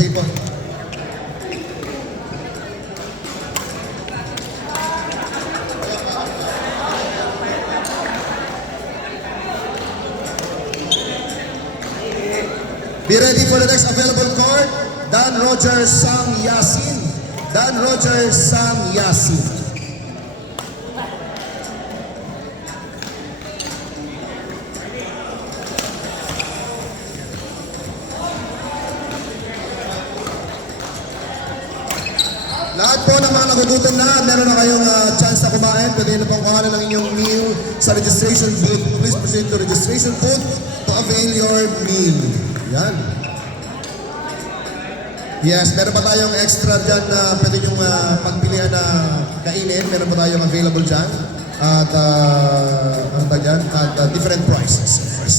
Sige po. Be ready for the next available court. Dan Roger Sam Yasin. Dan Roger Sam Yasin. Lahat po ng mga nagugutom na, meron na kayong chance na kumain. Pwede na pong kuhanan ng inyong meal sa registration booth. Please proceed to registration booth to avail your meal. Yan. Yes, meron pa tayong extra dyan na pwede nyo pagpilian na kainin. Meron pa tayong available dyan. At, ano ba dyan? At different prices, of course.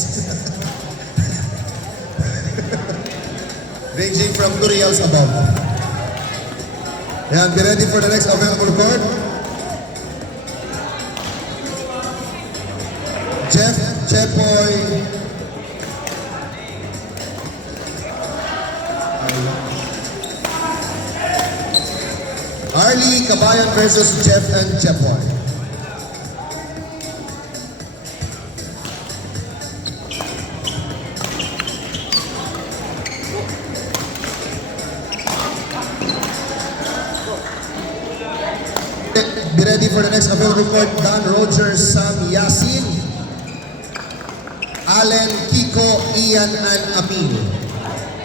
Ranging from 2 reals above. Yan, be ready for the next available court. Jeff Chepoy. Arlie Kabayan versus Jeff and Chepoy. Be ready for the next available court. Dan Roger Sam Yasin, Allen Kiko Ian and Amin.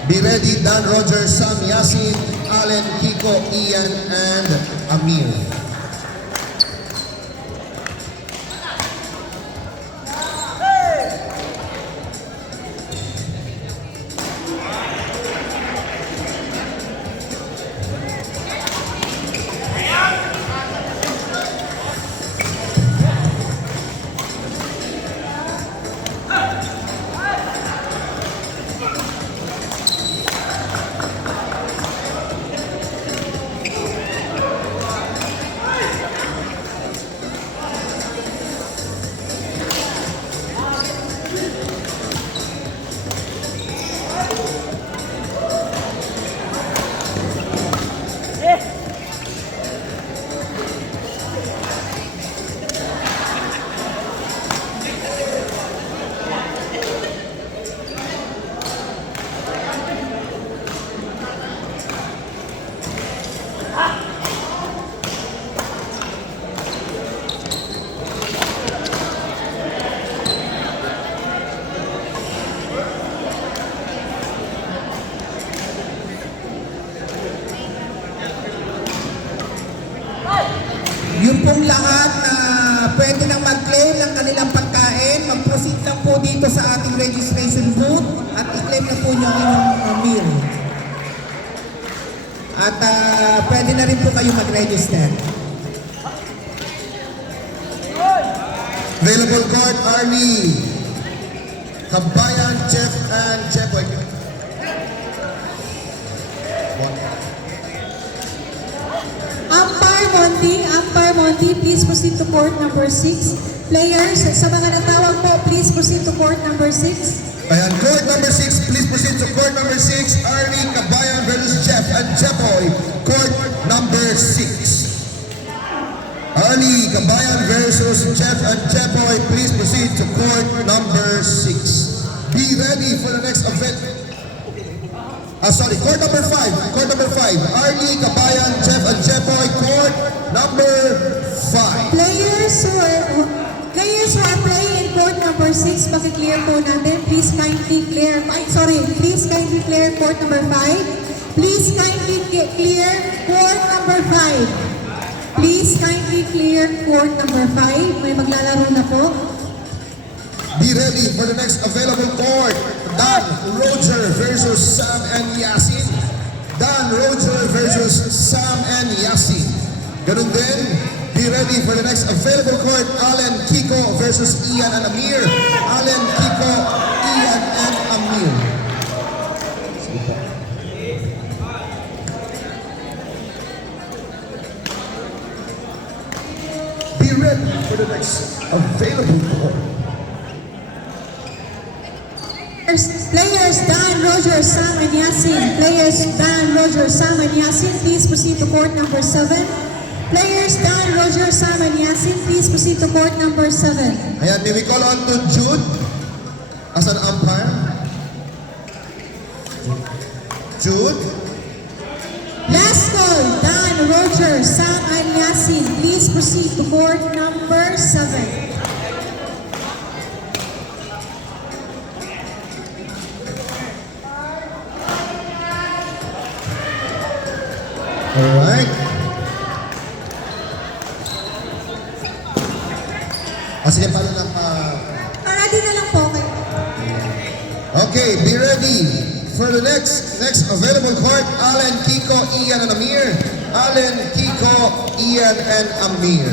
Be ready, Dan Roger Sam Yasin, Allen Kiko Ian and Amir. Yung pong lahat na pwede nang mag-claim ng kanilang pagkain, mag-proceed lang po dito sa ating registration booth at i-claim na po nyo ang inyong meal. At pwede na rin po kayo mag-register. Available court, Arlie Kabayan, Jeff and Chepoy. Umpire Monty, please proceed to court number 6. Players, sa mga natawag po, please proceed to court number 6. Ayan, court number 6, please proceed to court number 6. Arlie Kabayan versus Jeff and Chepoy. Court number 6. Arlie Kabayan versus Jeff and Chepoy, please proceed to court number 6. Be ready for the next event. Court number 5. Court number 5. Arlie Kabayan, Jeff and Chepoy, court number 5. Players who are playing in court number 6, pakiclear po natin. Please kindly clear court number 5. Please kindly clear court number 5. Please kindly clear court number 5. May maglalaro na po. Be ready for the next available court. Dan Roger versus Sam and Yasin. Dan Roger versus Sam and Yasin. Ganun din, be ready for the next available court. Allen Kiko versus Ian and Amir. Allen Kiko, Ian and Amir. Be ready for the next available court. Players, Dan Roger, Sam, and Yasin. Players Dan, Roger, Sam, and Yasin, please proceed to court number 7. Players Dan, Roger, Sam, and Yasin, please proceed to court number 7. Ayan, may we call on to Jude as an umpire. Jude. Last call, Dan, Roger, Sam, and Yasin, please proceed to court number 7. Alright. Sige, paano lang Ready na lang po kayo. Okay, be ready for the next available court. Allen, Kiko, Ian, and Amir. Allen, Kiko, Ian, and Amir.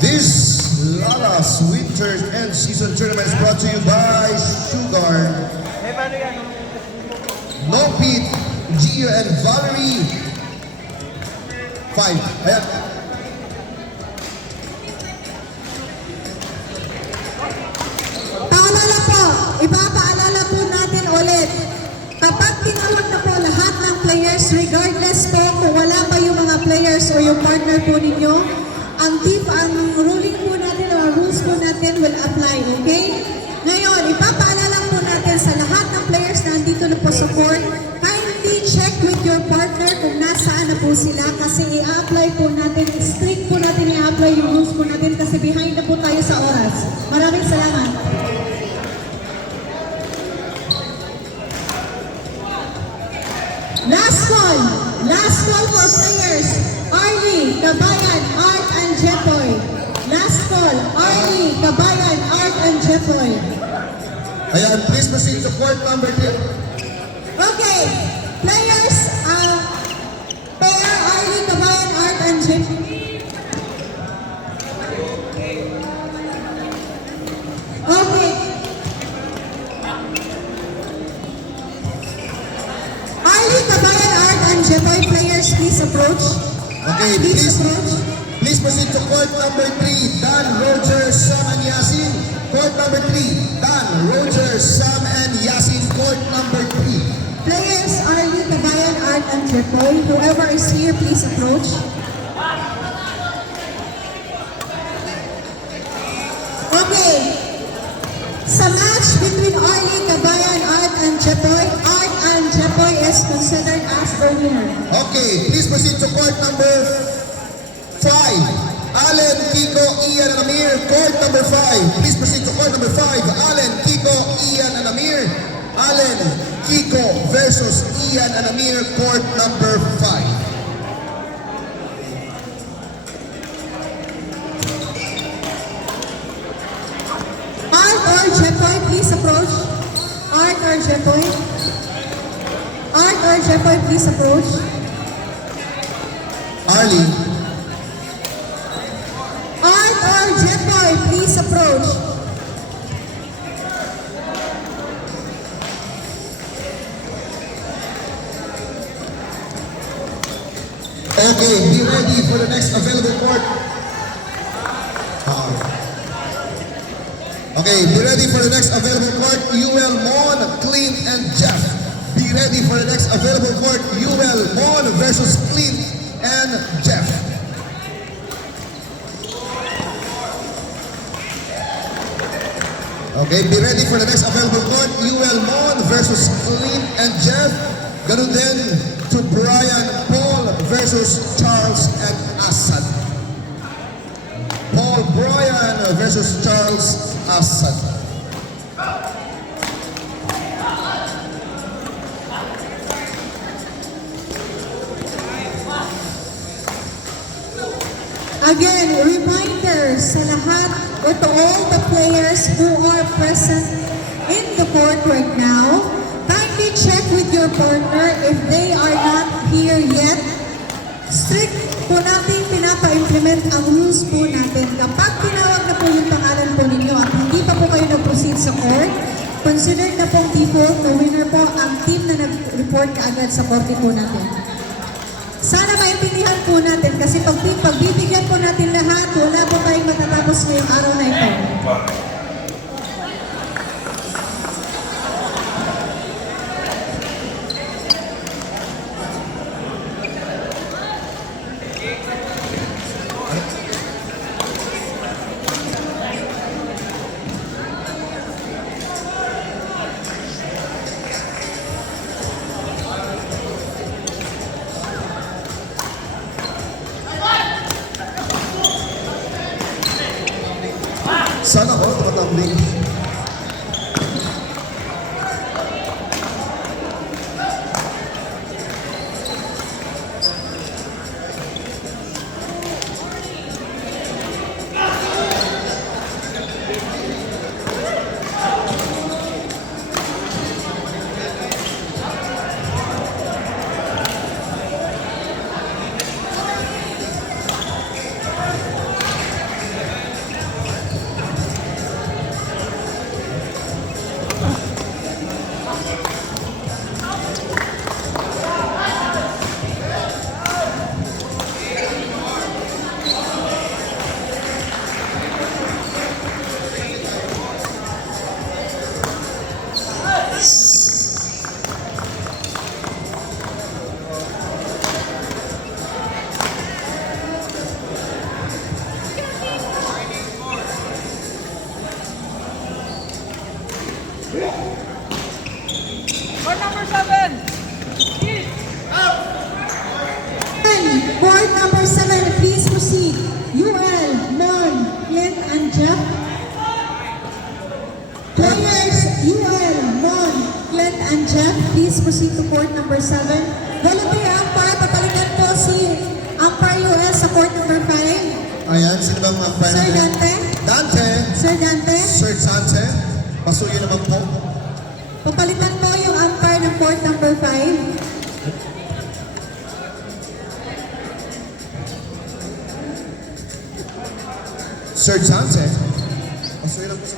This Lala's Winter and Season Tournament is brought to you by Sugar, No Pete, Gio, and Valerie. 5. Ayan. Ipapaalala po natin ulit, kapag tinawag na po lahat ng players, regardless po kung wala pa yung mga players o yung partner po ninyo, ang ruling po natin o rules po natin will apply, okay? Ngayon, ipapaalala po natin sa lahat ng players na andito na po sa court, kindly check with your partner kung nasaan na po sila kasi i-apply po natin, strict po natin i-apply yung rules po natin kasi behind na po tayo sa oras. Maraming salamat. Last call for players. Arlie, Kabayan, Art, and Jepoy. Last call, Arlie, Kabayan, Art, and Jepoy. Ayan, please proceed to court number 2. Okay, players, pair Arlie, Kabayan, Art, and Jepoy. Okay. Arlie, Kabayan, Art, and Jepoy, players, please approach. Okay, please proceed to court number 3. Dan, Roger, Sam, and Yasin. Court number 3. Dan, Roger, Sam, and Yasin. Court number 3. Players Arlie, Kabayan, Art, and Jepoy. Whoever is here, please approach. Okay. Sa match between Arlie, Kabayan, Art, and Jepoy, Art and Jepoy is considered as the winner. Okay, please proceed to court number 5. Allen, Kiko, Ian, and Amir. Court number 5. Please proceed to court number 5. Allen, Kiko, Ian, and Amir. Allen, Kiko versus Ian and Amir. Court number 5. Art or Jepoy, please approach. Art or Jepoy. Art or Jepoy, please approach. Arlie. Art or Jepoy, please approach. Okay, be ready for the next available court. Okay, be ready for the next available court. UL, Mon, Clint, and Jeff. Be ready for the next available court. UL, Mon versus Clint and Jeff. Okay, be ready for the next available court. UL, Mon versus Clint and Jeff. Ganun din to Brian, Paul versus Charles and Assad. Paul Brian versus Charles Assad. Again, reminder sa lahat or to all the players who are present in the court right now, kindly check with your partner if they are not here yet. Strict po natin pinapa-implement ang rules po natin. Kapag tinawag na po yung pangalan po ninyo at hindi pa po kayo nag-proceed sa court, considered na pong default na winner po ang team na nag-report kaagad sa korte po natin. Sana maintindihan po natin kasi pagbibigyan po natin lahat, wala po tayong matatapos ngayong araw na ito. Court number 7. Court number 7, please proceed. UL, Mon, Clint, and Jeff. Players, UL, Mon, Clint, and Jeff, please proceed to court number 7. Voluntary umpire, papalitan po si umpire UL sa court number 5. Ayan, sino bang umpire Sir natin? Dante. Dante. Sir Dante. Sir Dante. Pasuyo naman po. Papalitan po yung umpire ng court number 5. Sir Dante. Pasuyo lang po sa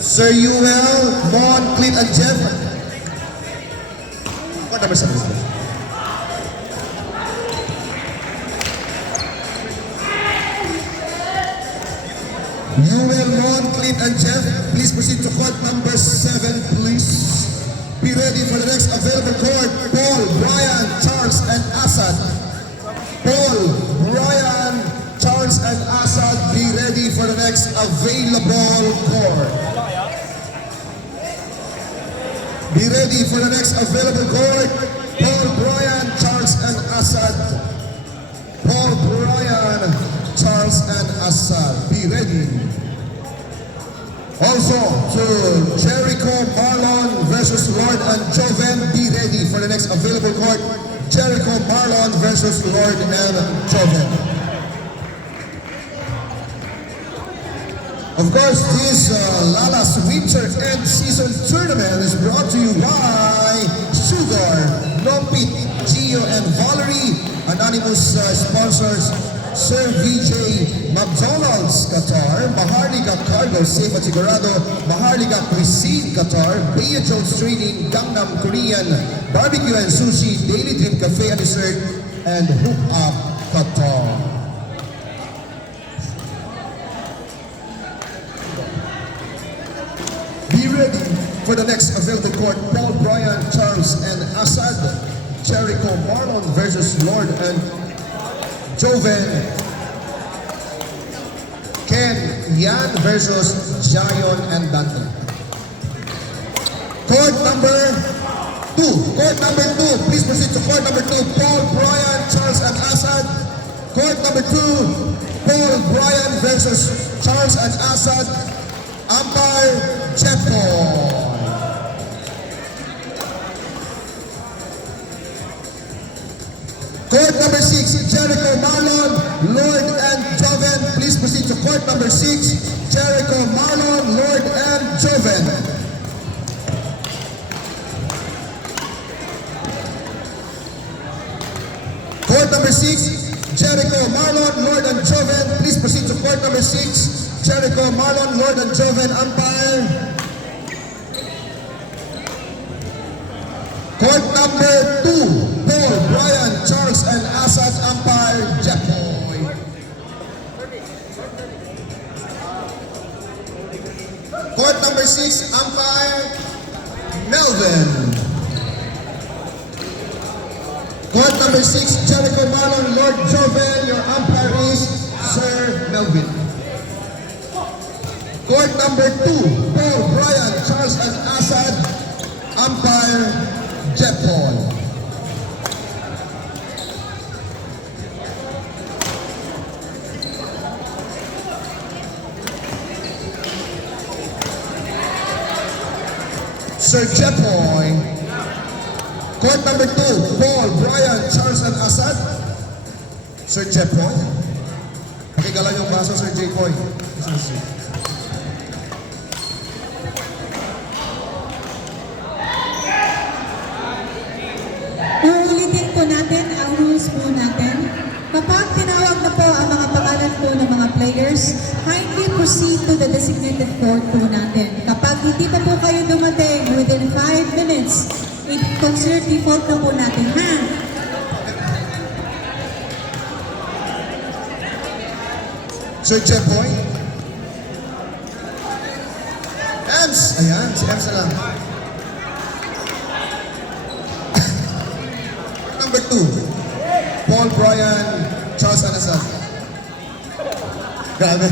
Sir Yuel, Mon, Clint, and Jeff. What number 7 is this? Yuel, Mon, Clint, and Jeff, please proceed to court number 7, please. Be ready for the next available court. Paul, Brian, Charles, and Assad. Paul, Brian, Charles, and Assad, be ready for the next available court. Be ready for the next available court. Paul, Brian, Charles, and Assad. Paul, Brian, Charles, and Assad, be ready. Also, to Jericho, Marlon versus Lord and Joven, be ready for the next available court. Jericho, Marlon versus Lord and Joven. Of course, this Lala's Winter End Season Tournament is brought to you by Sugar, Nompit, Gio, and Valerie, anonymous sponsors, Sir VJ, McDonald's Qatar, Maharlika Cargo, Safe at Sigurado, Maharlika Cuisine Qatar, Bea Jones Trading, Gangnam Korean, Barbecue and Sushi, Daily Dream Cafe and Dessert, and Hook Up Qatar. Be ready for the next available court. Paul, Brian, Charles, and Assad. Jericho, Marlon versus Lord and Joven. Ken, Yan versus Jayon and Dante. Court number 2. Court number 2. Please proceed to court number 2. Paul, Brian, Charles, and Assad. Court number 2. Paul, Brian versus Charles and Assad. Umpire, Jepo. Court number 6, Jericho, Marlon, Lord, and Joven. Please proceed to court number 6, Jericho, Marlon, Lord, and Joven. Court number 6, Jericho, Marlon, Lord, and Joven. Please proceed to court number 6, Jericho, Marlon, Lord, and Joven. Umpire. Court number 2, Paul, Brian, Charles, and Assad. Umpire, Jepoy. Court number 6, Umpire, Melvin. Court number 6, Jericho, Marlon, Lord, Joven. Your umpire is Sir Melvin. Court number 2, Paul, Brian, Charles, and Assad. Umpire, Jepoy. Sir Jepoy. Court number 2, Paul, Brian, Charles, and Assad. Sir Jepoy. Pakigala yung baso, Sir Jepoy. Uulitin po natin ang rules po natin. Kapag tinawag na po ang mga pangalan po ng mga players, kindly proceed to the designated court po natin. Kapag hindi pa po kayo dumating within 5 minutes, consider default na po natin, ha? Sir Jepoy. Ems! Ayan, si Ems na lang. Number 2, Paul Brown. Brian Charles Anasas. Grabe.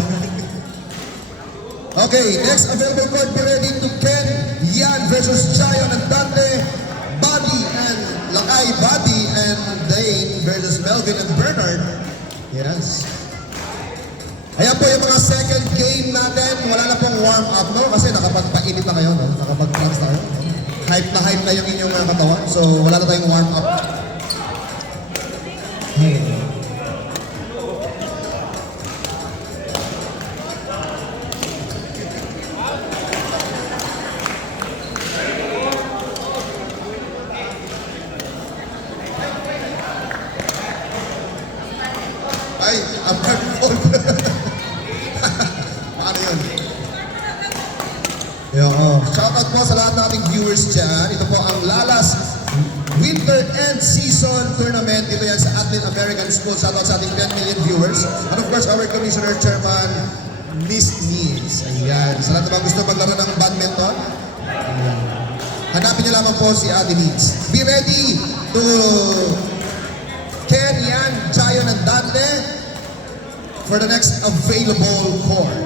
Okay, next available court, be ready to Ken Yan versus Giant and Dante, Buddy and Lakay Buddy and Dane versus Melvin and Bernard. Yes. Ayan po yung mga second game natin. Wala na pong warm up, no? Kasi nakapagpainit na kayo, no? Nakapag-trans na kayo. Hype na yung inyong mga katawan. So, wala na tayong warm up. Ay, ang fold. Paano yun? Shoutout po sa lahat ng ating viewers dyan. Ito po ang Lala's Winter End Season Tournament. Ito yan sa Athlete American School. Shoutout sa ating 10 million viewers. And of course, our Commissioner Chairman, Miss Needs. Ayan. Sa lahat naman gusto maglaro ng badminton, ayan, hanapin niyo lamang po si Ate Needs. Be ready to Ken, Yan, Jayon, and Dante for the next available court.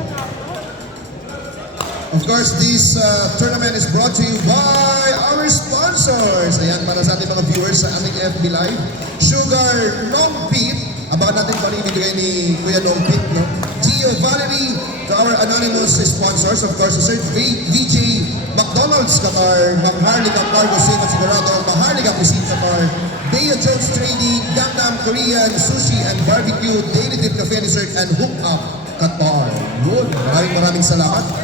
Of course, this tournament is brought to you by our sponsors. Ayan, para sa ating mga viewers sa ating FB Live. Sugar Nompit. Abangan natin kung ano ibigay ni Kuya Nompit, no? Gio Valerie, to our anonymous sponsors. Of course, Sir VJ McDonald's Qatar, Maharlika Cargo Safe at Sigurado, Maharlika Cuisine Qatar, Bea Jones Trading, Gangnam Korean Sushi and Barbecue, Daily Dip Cafe Dessert, and Hook Up Qatar. Yun, maraming salamat.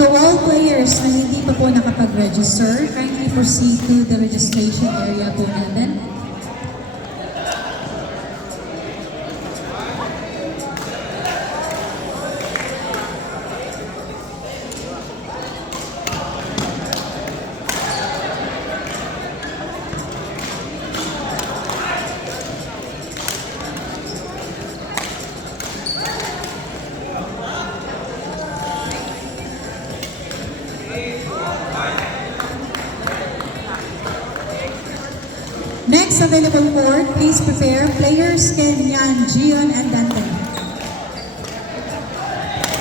To all players na hindi pa po nakapag-register, kindly proceed to the registration area po natin. Next available court, please prepare players Ken, Yan, Gion, and Dante.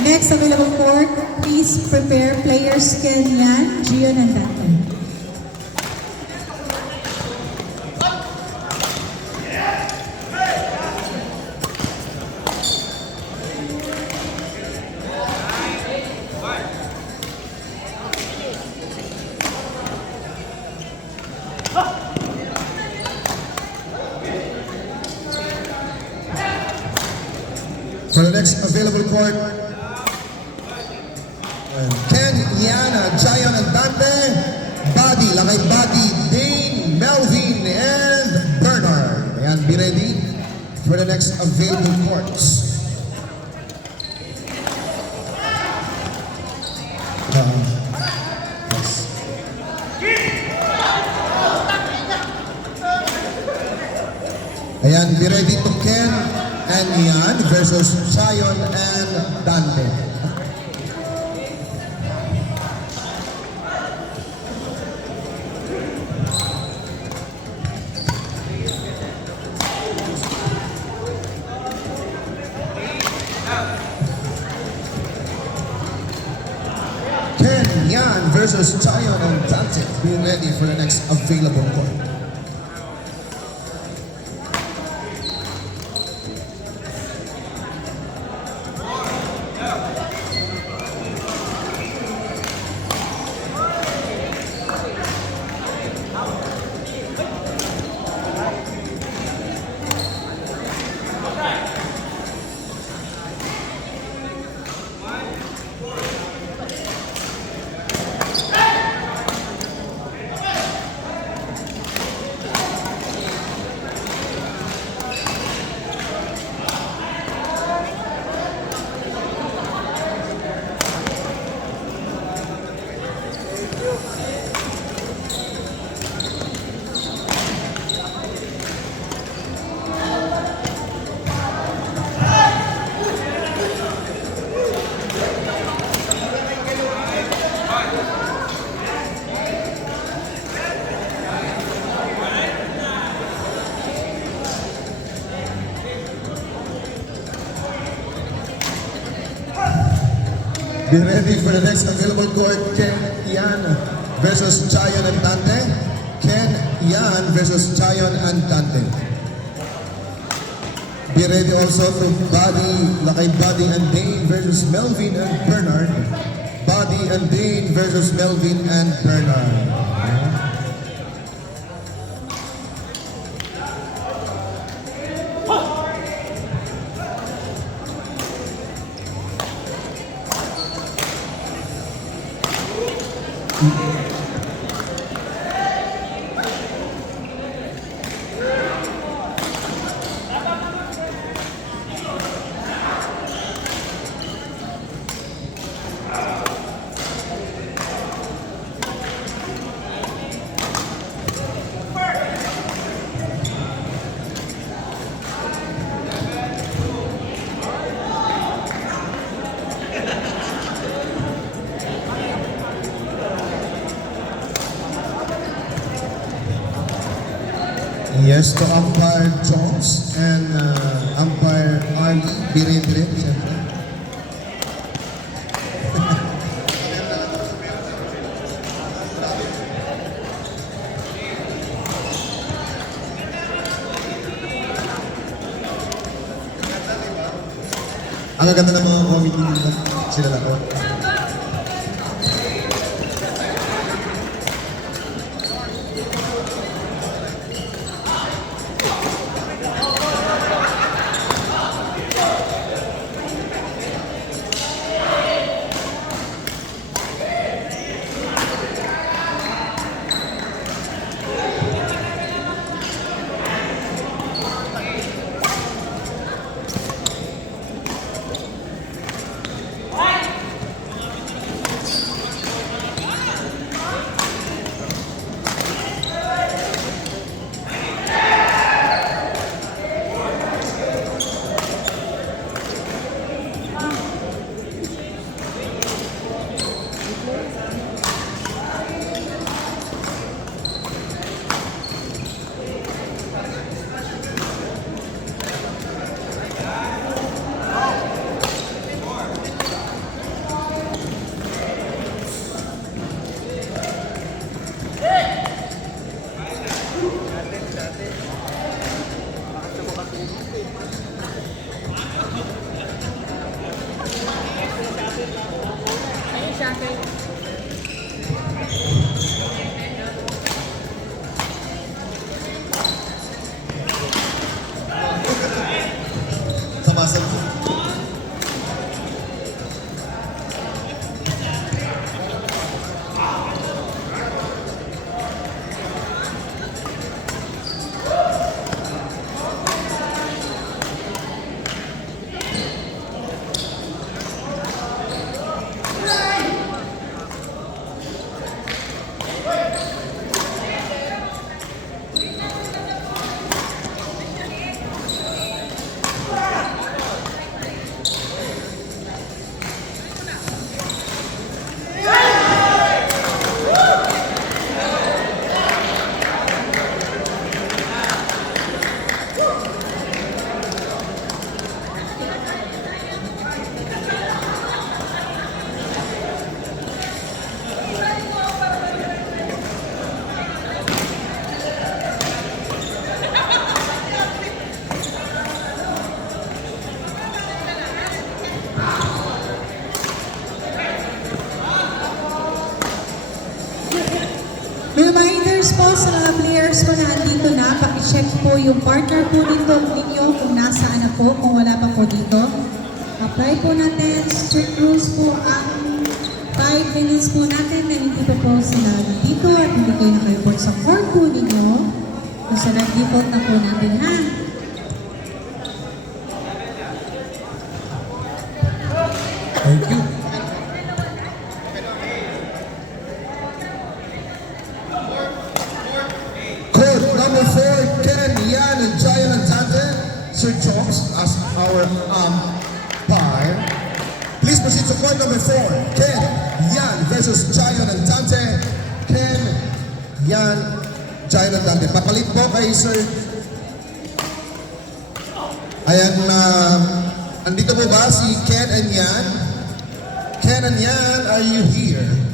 Next available court, please prepare players Ken, Yan, Gion, and Dante. For the next available court, Ken, Yana, Jayon, and Dante, Buddy, Lakay Buddy, Dane, Melvin, and Bernard. Ayan, be ready for the next available courts. Ayan, be ready to Ken and Yan versus Jayon and Dante. Ken Yan versus Chayon and Dante. Be ready for the next available court. Be ready for the next available court. Ken Yan versus Chayon and Dante. Ken Yan versus Chayon and Dante. Be ready also to Buddy and Dane versus Melvin and Bernard. Buddy and Dane versus Melvin and Bernard. Yes, to umpire Jones and umpire Ali, birin siyempre. Ang ganda ng mga comedy nila, sila na po. Tumasag po. Congrats po sa mga players po na andito na. Paki-check po yung partner po dito ninyo kung nasaan na po, kung wala pa po dito. Apply po natin. Strict rules po ang 5 minutes po natin na hindi pa po sila dito at hindi kayo naka-report sa court po ninyo. Kung sa nag-default na po natin, ha? Thank you. Court number 4, Ken, Yan, and Jayan and Tante. Sir Jones as our umpire. Please proceed to court number 4, Ken, Yan versus Jayan and Tante. Ken, Yan, Jayan and Tante. Papalit po kay Sir. Ayan na, andito po ba si Ken and Yan? Ken and Yan, are you here?